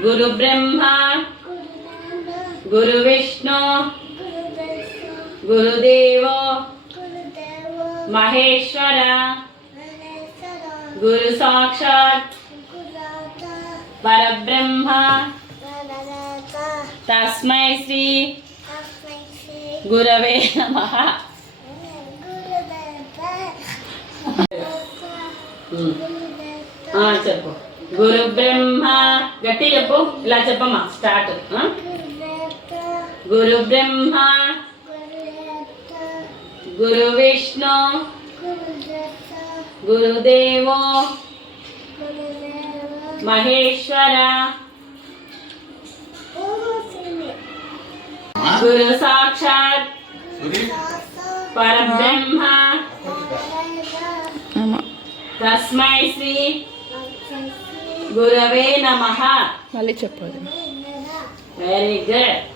गुरु ब्रह्मा गुरु विष्णु गुरुदेव महेश्वर गुरु साक्षात् परब्रह्म तस्मै श्री गुरवे नमः। చెప్పు గురు బ్రహ్మ గట్టి చెప్పు ఇలా చెప్పమ్మా స్టార్ట్ గురు బ్రహ్మ గురు విష్ణు గురుదేవో మహేశ్వర గురు సాక్షాత్ పరబ్రహ్మ తస్మై శ్రీ గురవే నమః। మళ్ళీ చెప్పండి। Very good.